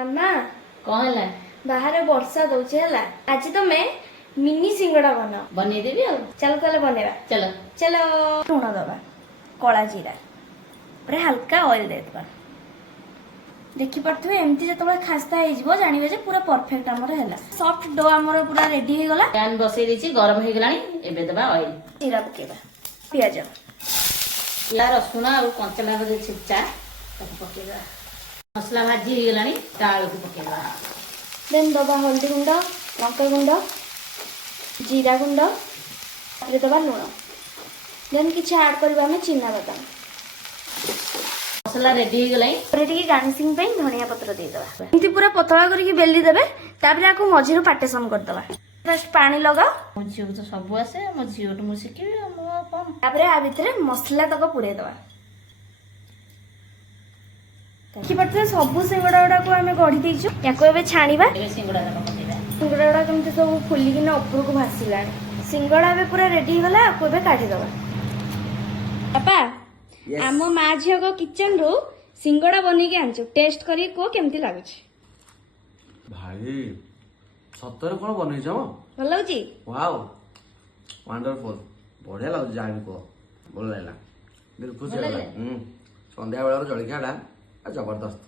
मामा कौन है बाहर वर्षा दौचे हला आज तुमे मिनी सिंगड़ा बना बने देवी और चलो ताले बनेबा चलो चलो लुण दबा कला जीरा पूरा हल्का ऑयल दे दबा देखि पड़थुए एमती जतबे खास्ता हे जिवो जानिबे जे पूरा परफेक्ट हमर हैला सॉफ्ट डो हमर पूरा रेडी हे गला पैन बसई देछि गरम हे गलानी एबे दबा ऑयल जीरा पकेबा पियाज या रसुण और कंचा लगा दे छिच्चा ताको पकेबा मसला भाजी हे गलानी दाल को पकेबा देन दबा हल्दी गुंड लंका गुंड जीरा गुंड ताପରେ दबा लुण देन किछ ऐड करबा में चिना बादाम मसला रेडी हे गलाई रेडी गार्निशिंग पे धनिया पत्र दे दबा एमती पूरा पतला करके बेली देबे ताପରେ आको मझिरो पाटेसन कर दबा फर्स्ट पानी लगा मो झियो तो सब आसे मो झियो तो मु सिखिबी मो कोन ताପରେ आ भितरे मसला तक पुरे दबा कि पड़ते सब सिंगड़ा गुड़ा को हमें गढ़ी देइछु याको एबे छाणीबा एबे सिंगड़ा का पकेबा सिंगड़ा गुड़ा केमती सब फुली किना ऊपर को भासीलानी सिंगड़ा एबे पूरा रेडी हो गला आको एबे काढी दबा पापा आम मा झियो को किचन रो सिंगड़ा बनी के आनछु टेस्ट करी को केमती लागुछ भाई सତରେ कौन बनई छ ଭଲ ଲାଗୁଛି वाओ वंडरफुल बढ़िया लागु जाबी को बोल लागला दिल खुश हो गला संध्या बेला जळखियाटा जबरदस्त